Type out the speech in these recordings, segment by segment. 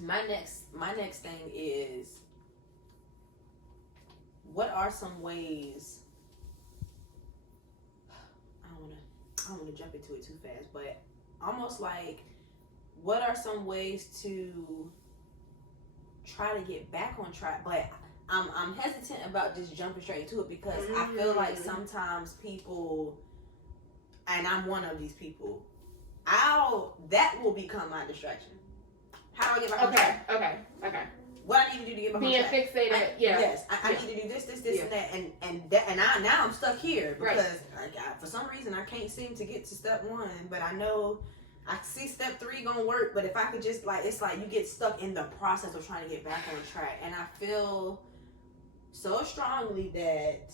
my next thing is, what are some ways? I don't want to jump into it too fast, but almost like, what are some ways to try to get back on track? But I'm hesitant about just jumping straight into it because I feel like sometimes people, and I'm one of these people, that will become my distraction. How do I get back on track? Okay. What I need to do to get back on track? Being fixated. Yes, I need to do this, and now I'm stuck here because for some reason I can't seem to get to step 1, but I know I see step 3 gonna work. But if I could just it's like you get stuck in the process of trying to get back on track, and I feel so strongly that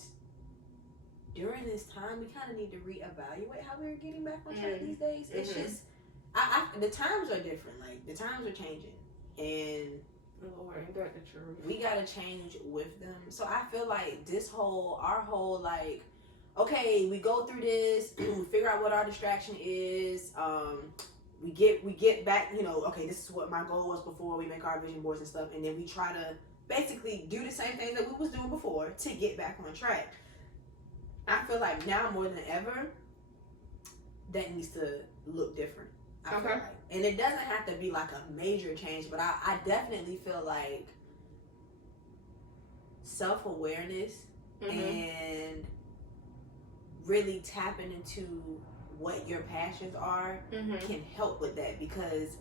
during this time we kind of need to reevaluate how we're getting back on track these days. It's just the times are different. Like, the times are changing, and Lord, ain't that the truth? we gotta change with them. So I feel like our whole like, okay, we go through this, we figure out what our distraction is, we get back, okay, this is what my goal was before, we make our vision boards and stuff, and then we try to basically do the same thing that we was doing before to get back on track. I feel like now more than ever, that needs to look different. I feel like. And it doesn't have to be like a major change, but I definitely feel like self-awareness and really tapping into what your passions are can help with that, because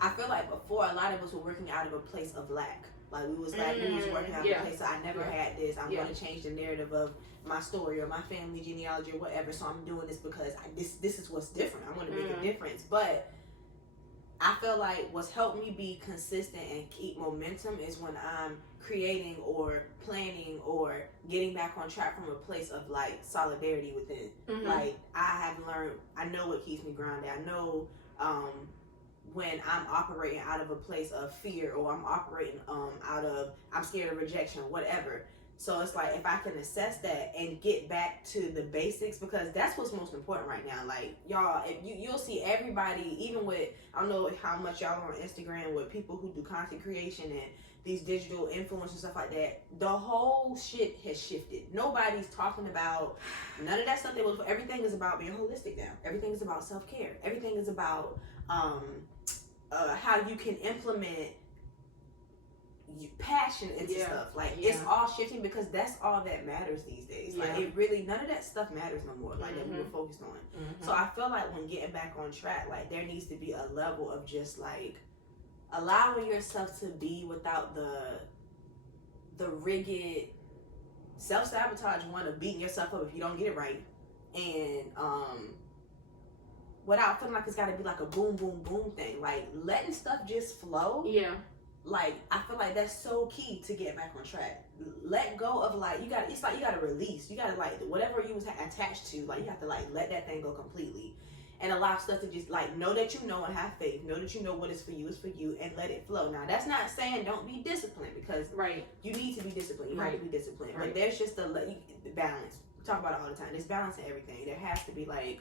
I feel like before a lot of us were working out of a place of lack. Like, we was working out of a place, so I never had this. I'm going to change the narrative of my story or my family genealogy or whatever, so I'm doing this because this is what's different. I want to make a difference. But I feel like what's helped me be consistent and keep momentum is when I'm creating or planning or getting back on track from a place of like solidarity within. Like, I have learned, I know what keeps me grounded. I know when I'm operating out of a place of fear, or I'm operating out of, I'm scared of rejection, whatever. So it's like, if I can assess that and get back to the basics, because that's what's most important right now. Like, y'all, if you'll see everybody, even with, I don't know how much y'all are on Instagram with people who do content creation and these digital influencers and stuff like that. The whole shit has shifted. Nobody's talking about none of that stuff. Everything is about being holistic now. Everything is about self-care. Everything is about how you can implement passion into stuff. Like, it's all shifting, because that's all that matters these days. Like, it really, none of that stuff matters no more, like, that we were focused on. So I feel like when getting back on track, like, there needs to be a level of just like allowing yourself to be without the rigid self-sabotage one of beating yourself up if you don't get it right, and without feeling like it's got to be like a boom boom boom thing. Like, letting stuff just flow. Like, I feel like that's so key to get back on track. Let go of, like, it's like you gotta release. You gotta, like, whatever you was attached to, like, you have to, like, let that thing go completely. And allow stuff to just, like, know that you know and have faith. Know that you know what is for you, and let it flow. Now, that's not saying don't be disciplined, because you need to be disciplined. You have to be disciplined. But there's just the balance. We talk about it all the time. There's balance in everything. There has to be, like,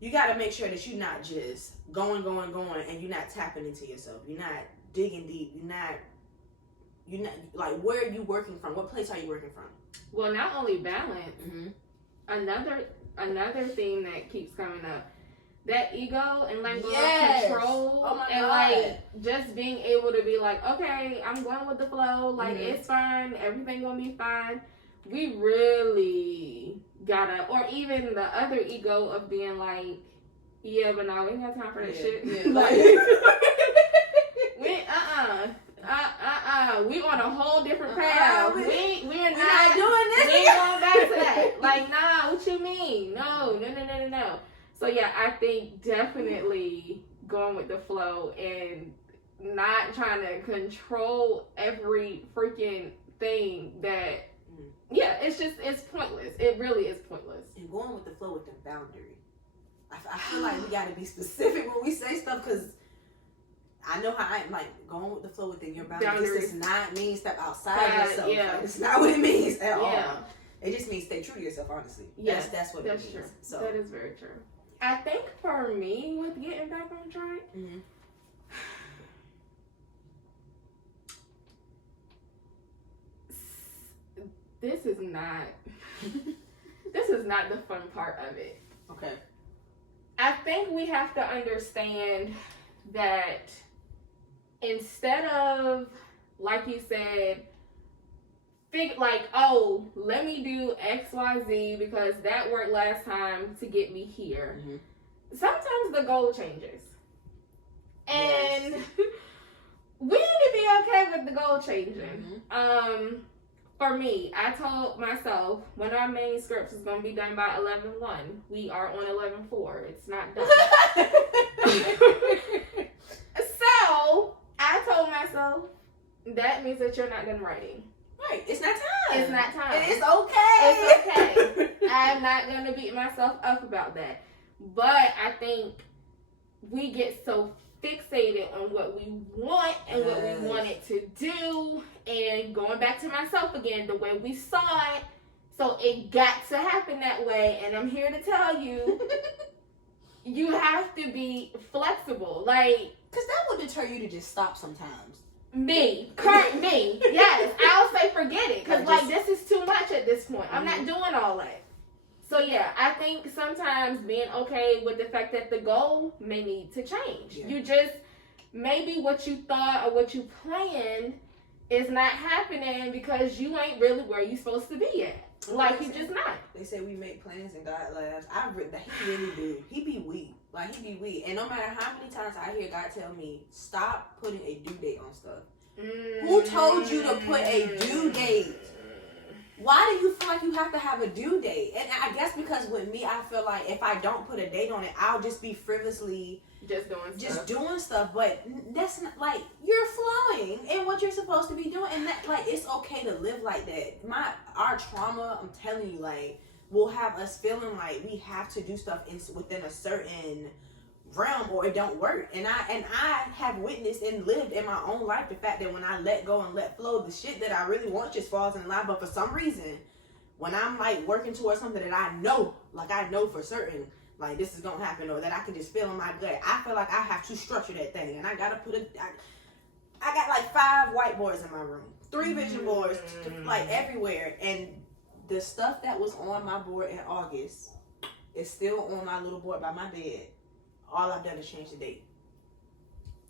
you gotta make sure that you're not just going, and you're not tapping into yourself. You're not digging deep. You're not like, where are you working from? What place are you working from? Well, not only balance, another thing that keeps coming up, that ego and like control, and like just being able to be like, okay, I'm going with the flow, like it's fine, everything gonna be fine. We really gotta, or even the other ego of being like, yeah, but no, we ain't got time for that shit. Like, we on a whole different path. We're not doing this. We ain't going back to that. Like, nah, what you mean? No. So yeah, I think definitely going with the flow and not trying to control every freaking thing that, it's pointless. It really is pointless. And going with the flow with the boundary. I feel like we gotta be specific when we say stuff, because I know how I'm like, going with the flow within your boundaries. This does not mean step outside yourself. Like, it's not what it means at all. It just means stay true to yourself, honestly. That's what it means. True. So that is very true. I think for me, with getting back on track, this is not the fun part of it. Okay. I think we have to understand that instead of, like you said, let me do XYZ because that worked last time to get me here. Mm-hmm. Sometimes the goal changes. And yes. We need to be okay with the goal changing. Mm-hmm. For me, I told myself when our main script is going to be done by 11/1. We are on 11/4. It's not done. So, I told myself, that means that you're not done writing. Right. It's not time. It's not time. And it's okay. It's okay. I'm not going to beat myself up about that. But I think we get so fixated on what we want and what we want it to do. And going back to myself again, the way we saw it. So it got to happen that way. And I'm here to tell you, you have to be flexible. Like, because that would deter you to just stop sometimes. Me. Yes. I'll say forget it. Because, this is too much at this point. I'm not doing all that. So, yeah, I think sometimes being okay with the fact that the goal may need to change. Yeah. You just, maybe what you thought or what you planned is not happening because you ain't really where you supposed to be at. Like, you just not. They say we make plans and God laughs. He really do. He be weak. Like, he be weak. And no matter how many times I hear God tell me, stop putting a due date on stuff. Mm-hmm. Who told you to put a due date? Why do you feel like you have to have a due date? And I guess because with me, I feel like if I don't put a date on it, I'll just be frivolously doing stuff. But that's not, like, you're flowing in what you're supposed to be doing. And that, like, it's okay to live like that. Our trauma, I'm telling you, like, will have us feeling like we have to do stuff within a certain realm or it don't work. And I have witnessed and lived in my own life the fact that when I let go and let flow, the shit that I really want just falls in line. But for some reason, when I'm like working towards something that I know for certain, like this is gonna happen or that I can just feel in my gut, I feel like I have to structure that thing. And I gotta I got like 5 whiteboards in my room, 3 vision boards, like everywhere. And the stuff that was on my board in August is still on my little board by my bed. All I've done is change the date.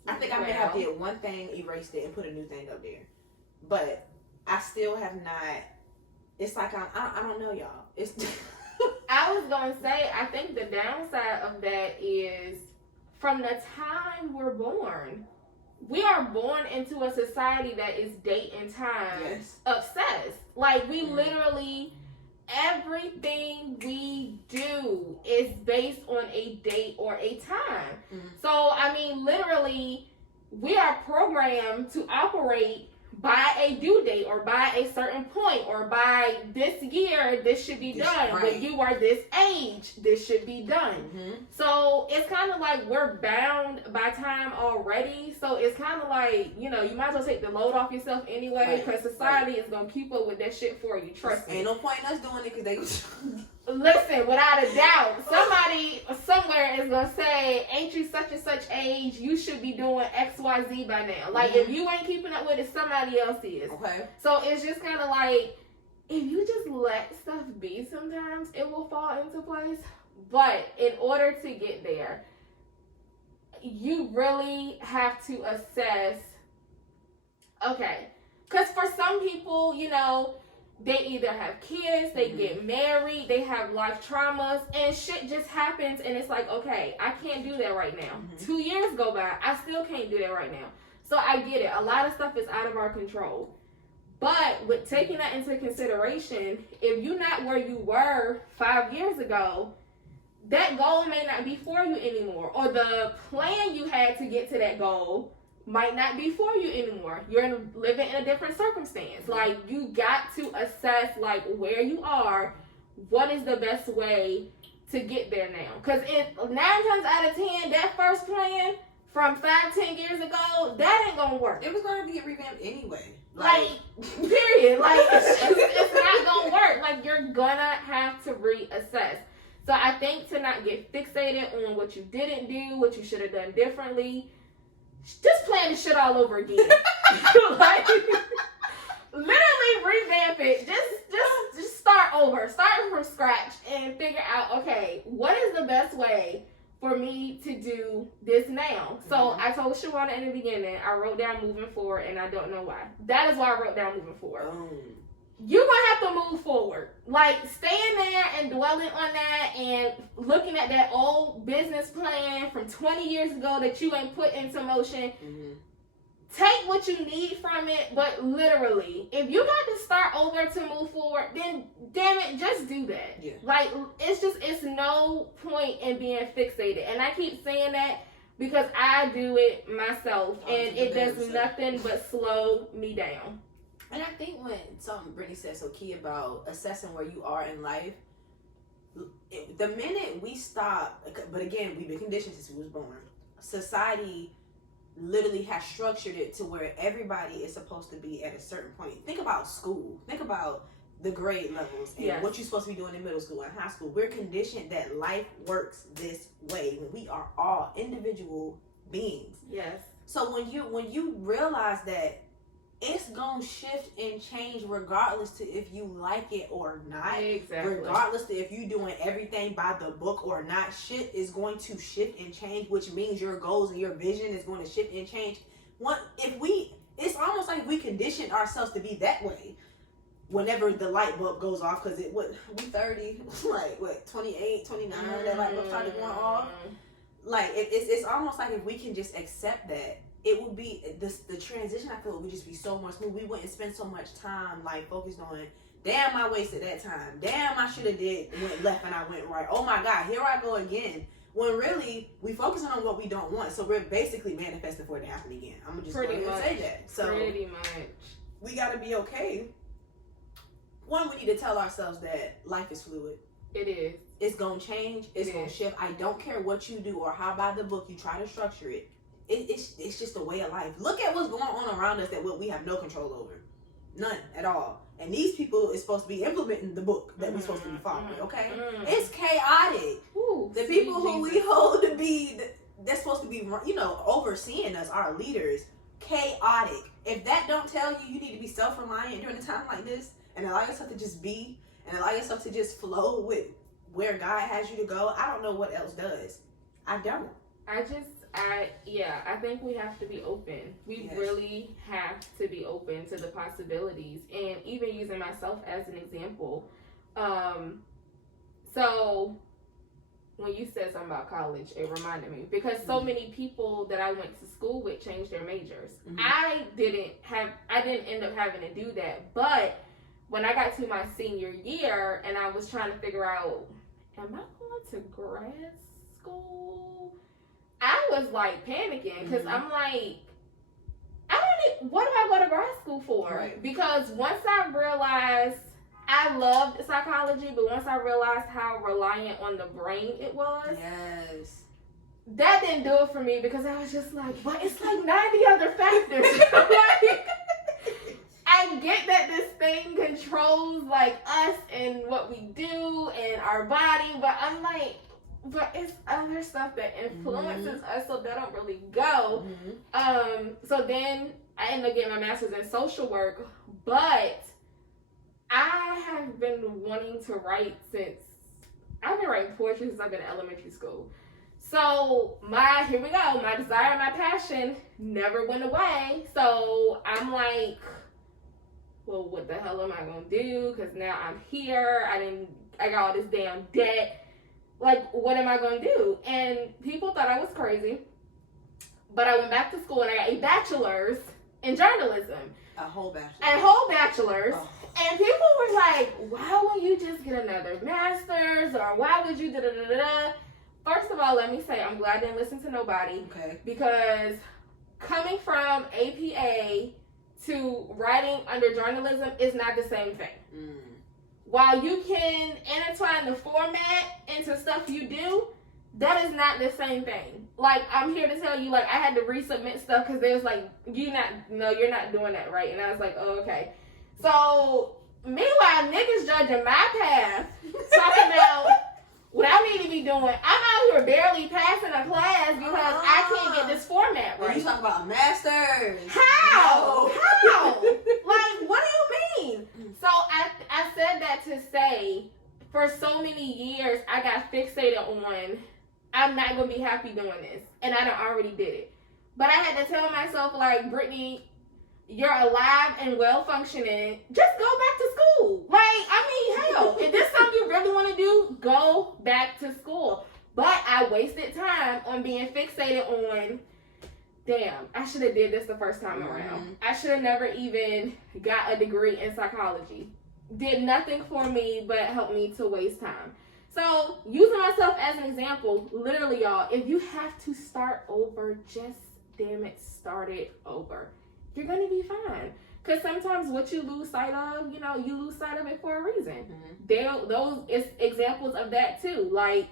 I think I may have did one thing, erased it, and put a new thing up there. But I still have not. It's like I don't know, y'all. It's. I was gonna say, I think the downside of that is from the time we're born, we are born into a society that is date and time obsessed. Like we literally. Everything we do is based on a date or a time. Mm-hmm. So, I mean, literally, we are programmed to operate by a due date or by a certain point or by this year, this should be done. Right. When you are this age, this should be done. Mm-hmm. So, it's kind of like we're bound by time already. So, it's kind of like, you might as well take the load off yourself anyway because society is going to keep up with that shit for you. Trust me. Ain't no point in us doing it because they... Listen, without a doubt, somebody somewhere is going to say, ain't you such and such age, you should be doing XYZ by now. Like, if you ain't keeping up with it, somebody else is. Okay. So, it's just kind of like, if you just let stuff be sometimes, it will fall into place. But in order to get there, you really have to assess, okay, because for some people, they either have kids, they get married, they have life traumas, and shit just happens, and it's like, okay, I can't do that right now. 2 years go by, I still can't do that right now. So I get it. A lot of stuff is out of our control. But with taking that into consideration, if you're not where you were 5 years ago, that goal may not be for you anymore. Or the plan you had to get to that goal might not be for you anymore. You're living in a different circumstance. Like, you got to assess, like, where you are, what is the best way to get there now. Because 9 times out of 10, that first plan from 5-10 years ago, that ain't gonna work. It was gonna get revamped anyway. Like period. Like, it's not gonna work. Like, you're gonna have to reassess. So I think to not get fixated on what you didn't do, what you should have done differently, just plan the shit all over again. Like, literally revamp it. Just just start over. Start from scratch and figure out, okay, what is the best way for me to do this now? So I told Shawana in the beginning, I wrote down moving forward, and I don't know why. That is why I wrote down moving forward. You're going to have to move forward. Like, staying there and dwelling on that and looking at that old business plan from 20 years ago that you ain't put into motion. Take what you need from it, but literally, if you got to start over to move forward, then damn it, just do that. Yeah. Like, it's no point in being fixated. And I keep saying that because I do it myself, and it does nothing but slow me down. And I think when something Brittany said so key about assessing where you are in life, the minute we stop, but again, we've been conditioned since we was born. Society literally has structured it to where everybody is supposed to be at a certain point. Think about school. Think about the grade levels and what you're supposed to be doing in middle school and high school. We're conditioned that life works this way when we are all individual beings. Yes. So when you realize that it's gonna shift and change regardless to if you like it or not. Exactly. Regardless to if you're doing everything by the book or not, shit is going to shift and change, which means your goals and your vision is going to shift and change. It's almost like we conditioned ourselves to be that way. Whenever the light bulb goes off, because we 30, like 28, 29, that light bulb started going off. Like it's almost like if we can just accept that, it would be the transition. I feel it would just be so much smooth. We wouldn't spend so much time like focused on, damn, I wasted that time. Damn, I should have went left and I went right. Oh my God, here I go again. When really we focusing on what we don't want, so we're basically manifesting for it to happen again. I'm gonna just go ahead and say that. So pretty much, we gotta be okay. One, we need to tell ourselves that life is fluid. It is. It's gonna change. It's gonna shift. I don't care what you do or how by the book you try to structure it. It's just a way of life. Look at what's going on around us that we have no control over. None at all. And these people is supposed to be implementing the book that we're supposed to be following, okay? It's chaotic. The people who we hold to be, they're supposed to be, overseeing us, our leaders, chaotic. If that don't tell you, you need to be self-reliant during a time like this and allow yourself to just be and allow yourself to just flow with where God has you to go. I don't know what else does. I don't. I think we have to be open. We really have to be open to the possibilities. And even using myself as an example. So when you said something about college, it reminded me. Because so many people that I went to school with changed their majors. I didn't end up having to do that. But when I got to my senior year and I was trying to figure out, am I going to grad school? I was like panicking because I'm like, what do I go to grad school for? Right. Because once I realized I loved psychology, but once I realized how reliant on the brain it was, that didn't do it for me because I was just like, but it's like 90 other factors. Like, I get that this thing controls like us and what we do and our body, but I'm like, but it's other stuff that influences us, so that don't really go. So then I ended up getting my master's in social work, but I have been wanting to write since I've been writing poetry since I've been in elementary school. So my desire, my passion never went away. So I'm like, well, what the hell am I gonna do? Because now I'm here. I got all this damn debt. Like, what am I going to do? And people thought I was crazy. But I went back to school and I got a bachelor's in journalism. A whole bachelor's. Oh. And people were like, why wouldn't you just get another master's? Or why would you da-da-da-da-da? First of all, let me say, I'm glad I didn't listen to nobody. Okay. Because coming from APA to writing under journalism is not the same thing. While you can intertwine the format into stuff you do, that is not the same thing. Like, I'm here to tell you, like, I had to resubmit stuff because they was like, you're not doing that right. And I was like, oh, okay. So, meanwhile, niggas judging my path, talking about what I need to be doing. I'm out here barely passing a class because I can't get this format right. You talking about masters. How? Like, what do you mean? So, I said that to say, for so many years, I got fixated on, I'm not going to be happy doing this. And I done already did it. But I had to tell myself, like, Brittany, you're alive and well functioning. Just go back to school. Like, I mean, hell, if this is something you really want to do, go back to school. But I wasted time on being fixated on, damn, I should have did this the first time around. I should have never even got a degree in psychology. Did nothing for me but helped me to waste time. So, using myself as an example, literally, y'all, if you have to start over, just damn it, start it over. You're going to be fine. Because sometimes what you lose sight of, you know, you lose sight of it for a reason. Those is examples of that too. Like,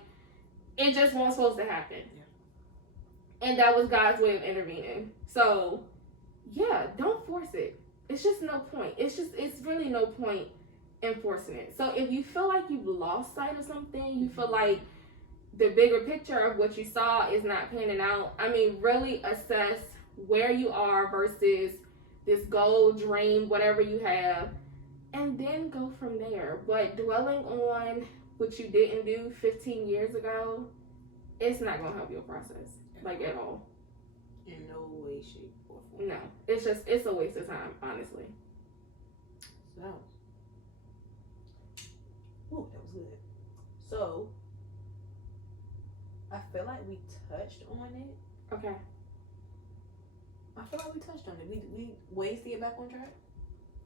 it just wasn't supposed to happen. Yeah. And that was God's way of intervening. So, yeah, don't force it. It's just no point. It's really no point in forcing it. So if you feel like you've lost sight of something, you feel like the bigger picture of what you saw is not panning out, I mean, really assess where you are versus this goal, dream, whatever you have, and then go from there. But dwelling on what you didn't do 15 years ago, it's not going to help your process, like, at all. In no way, shape, or form. No, it's a waste of time, honestly. So, ooh, that was good. So, I feel like we touched on it. Okay. I feel like we touched on it. We ways to get back on track.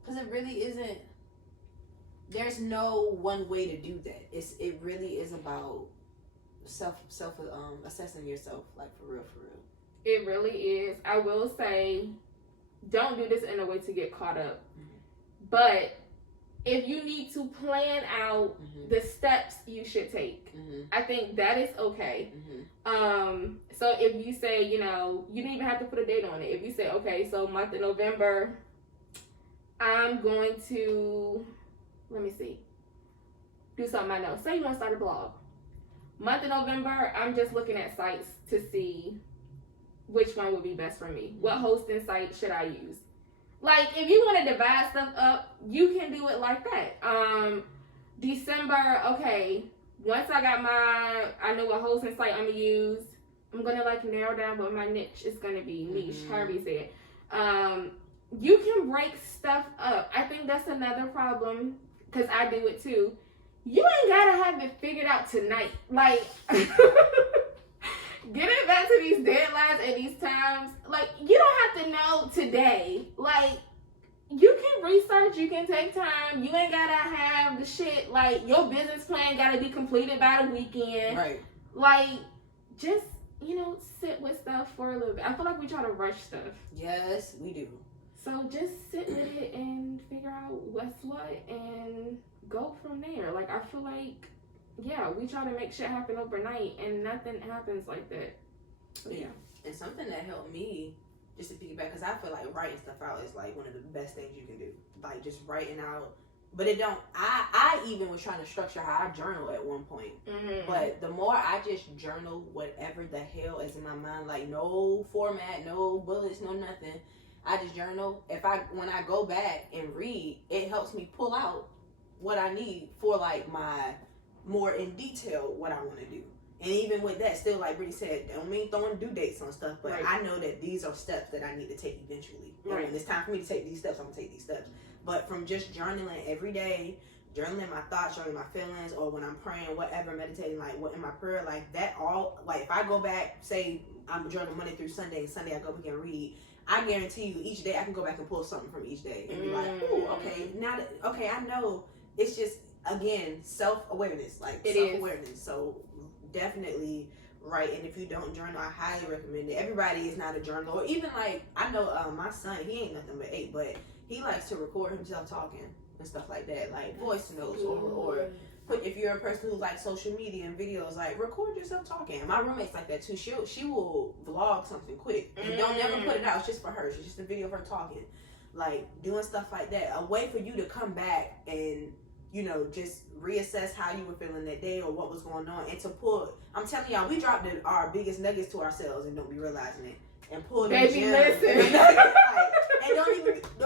Because it really isn't, there's no one way to do that. It really is about assessing yourself, like, for real. It really is. I will say, don't do this in a way to get caught up. But if you need to plan out the steps you should take, I think that is okay. So if you say, you know, you don't even have to put a date on it. If you say, okay, so month of November, I'm going to, let me see, do something I know. Say you want to start a blog. Month of November, I'm just looking at sites to see which one would be best for me. What hosting site should I use? Like, if you want to divide stuff up, you can do it like that. December, okay, once I got I know what hosting site I'm going to use, I'm going to, like, narrow down what my niche is going to be. Niche, however you say it. You can break stuff up. I think that's another problem, because I do it too. You ain't got to have it figured out tonight. Like, getting back to these deadlines and these times, like, you don't have to know today. Like, you can research, you can take time. You ain't gotta have the shit, like, your business plan gotta be completed by the weekend. Right. Like, just, you know, sit with stuff for a little bit. I feel like we try to rush stuff. Yes, we do. So just sit with it and figure out what's what and go from there. Like, I feel like, yeah, we try to make shit happen overnight and nothing happens like that. So, yeah. And something that helped me, just to piggyback, because I feel like writing stuff out is, like, one of the best things you can do. Like, just writing out. But it don't, I even was trying to structure how I journal at one point. But the more I just journal whatever the hell is in my mind, like, no format, no bullets, no nothing. I just journal. When I go back and read, it helps me pull out what I need for, like, my more in detail what I want to do. And even with that, still, like Brittany said, don't mean throwing due dates on stuff, but I know that these are steps that I need to take eventually. And when it's time for me to take these steps, I'm gonna take these steps. But from just journaling every day, journaling my thoughts, journaling my feelings, or when I'm praying, whatever, meditating, like, what in my prayer, like, that all, like, if I go back, say I'm journaling Monday through Sunday, and Sunday I go back and read, I guarantee you each day I can go back and pull something from each day and be like, ooh, okay, now that, okay, I know. It's just, again, self-awareness, like, self-awareness. So definitely write. And if you don't journal, I highly recommend it. Everybody is not a journaler. Or even, like, I know my son, he ain't nothing but 8, but he likes to record himself talking and stuff like that, like voice notes, or put, if you're a person who likes social media and videos, like, record yourself talking. My roommate's like that too. She will vlog something quick and don't never put it out. It's just for her. It's just a video of her talking, like, doing stuff like that. A way for you to come back and, you know, just reassess how you were feeling that day or what was going on, and to pull. I'm telling y'all, we dropped our biggest nuggets to ourselves and don't be realizing it. And pull them. Baby, listen. Like, and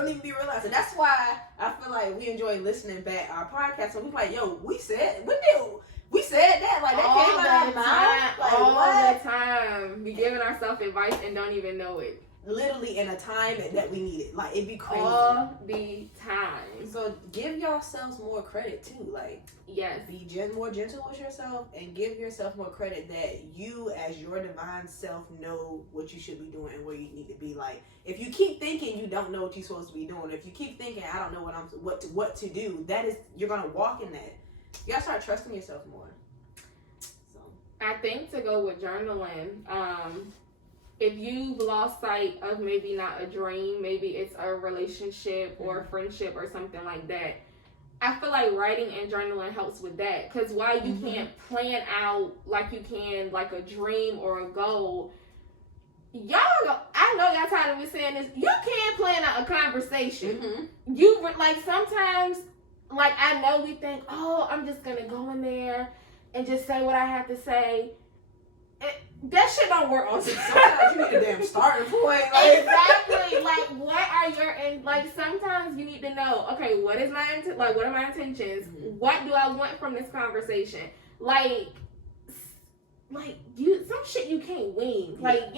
don't even be realized. And that's why I feel like we enjoy listening back our podcast. So we like, yo, we said that, like that all came out of our mouth. Like, all what? the time. Be giving ourselves advice and don't even know it. Literally in a time that we need it. Like, it'd be crazy. All the time. So give yourselves more credit too. Like, yes. Be more gentle with yourself and give yourself more credit that you as your divine self know what you should be doing and where you need to be. Like, if you keep thinking you don't know what you're supposed to be doing, if you keep thinking I don't know what to do, that is, you're gonna walk in that. You gotta start trusting yourself more. So I think to go with journaling, if you've lost sight of maybe not a dream, maybe it's a relationship or a friendship or something like that, I feel like writing and journaling helps with that. Because while you can't plan out like you can like a dream or a goal, I know y'all tired of me saying this, you can plan out a conversation. You, like, sometimes, like, I know we think, oh, I'm just going to go in there and just say what I have to say. That shit don't work on sometimes you need a damn starting point. Like. Exactly. Like, what are your, and like, sometimes you need to know, okay, what are my intentions? What do I want from this conversation? Like some shit you can't wing. Like,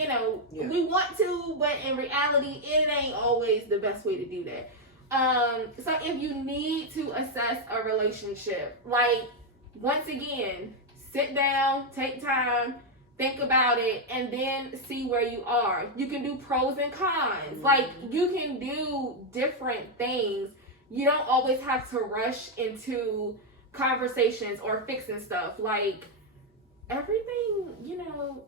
we want to, but in reality, it ain't always the best way to do that. So if you need to assess a relationship, like, once again, sit down, take time, think about it, and then see where you are. You can do pros and cons. Like, you can do different things. You don't always have to rush into conversations or fixing stuff. Like, everything,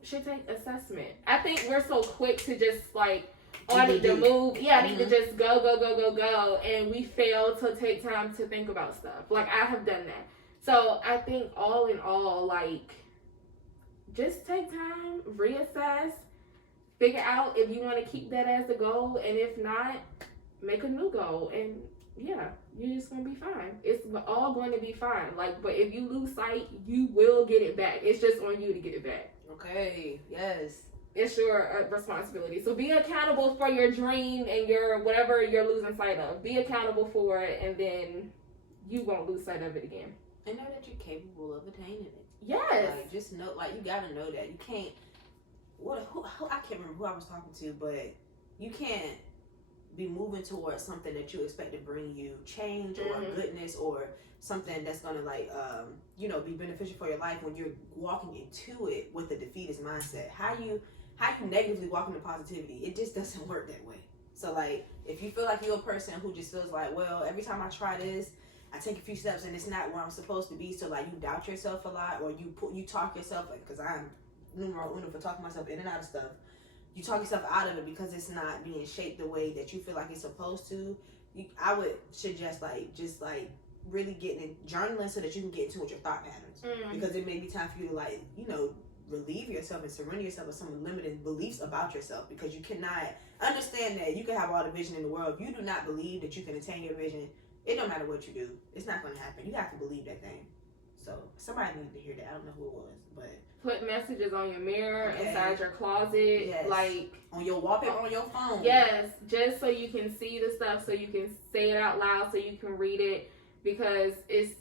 should take assessment. I think we're so quick to just, like, I need to move. Yeah, I need to just go. And we fail to take time to think about stuff. Like, I have done that. So, I think all in all, like, just take time, reassess, figure out if you want to keep that as the goal, and if not, make a new goal. And yeah, you're just going to be fine. It's all going to be fine. Like, but if you lose sight, you will get it back. It's just on you to get it back. Okay, yes. It's your responsibility. So be accountable for your dream and your whatever you're losing sight of. Be accountable for it, and then you won't lose sight of it again. And know that you're capable of attaining it. Yes. Like, just know, like, you gotta know that. You can't, I can't remember who I was talking to, but you can't be moving towards something that you expect to bring you change or goodness or something that's gonna, like, be beneficial for your life when you're walking into it with a defeatist mindset. How you negatively walk into positivity, it just doesn't work that way. So, like, if you feel like you're a person who just feels like, well, every time I try this, I take a few steps and it's not where I'm supposed to be, so, like, you doubt yourself a lot, or you talk yourself, like, because I'm numero uno for talking myself in and out of stuff. You talk yourself out of it because it's not being shaped the way that you feel like it's supposed to. I would suggest, like, just, like, really getting in journaling so that you can get into with your thought patterns. Because it may be time for you to, like, relieve yourself and surrender yourself of some limited beliefs about yourself, because you cannot understand that you can have all the vision in the world. If you do not believe that you can attain your vision, it don't matter what you do. It's not going to happen. You have to believe that thing. So somebody needed to hear that. I don't know who it was, but put messages on your mirror, inside your closet, like on your wallpaper on your phone. Yes, just so you can see the stuff, so you can say it out loud, so you can read it, because it's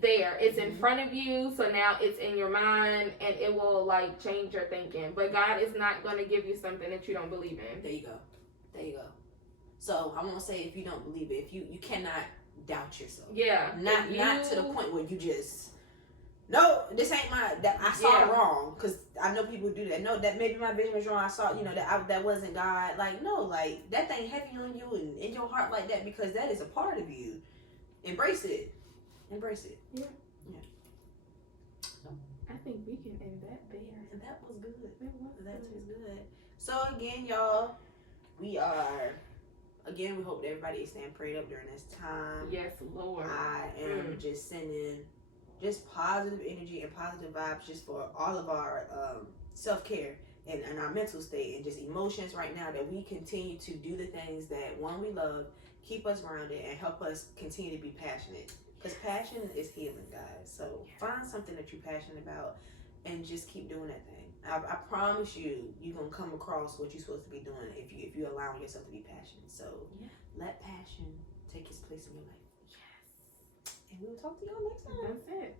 there. It's in front of you, so now it's in your mind, and it will, like, change your thinking. But God is not going to give you something that you don't believe in. There you go. So I won't say if you don't believe it. If you cannot doubt yourself. Yeah. Not to the point where you just, no, this ain't I saw it wrong, because I know people do that. No, that maybe my vision was wrong. I saw, that wasn't God. Like, no, like, that thing heavy on you and in your heart like that, because that is a part of you. Embrace it. Yeah. I think we can end that there. And that was good. That was good. So again, y'all, we hope that everybody is staying prayed up during this time. Yes, Lord. I am just sending just positive energy and positive vibes just for all of our self-care and our mental state and just emotions right now, that we continue to do the things that, one, we love, keep us grounded, and help us continue to be passionate. Because passion is healing, guys. So find something that you're passionate about and just keep doing that thing. I promise you're gonna come across what you're supposed to be doing if you allowing yourself to be passionate. So let passion take its place in your life. Yes. And we'll talk to y'all next time. That's it.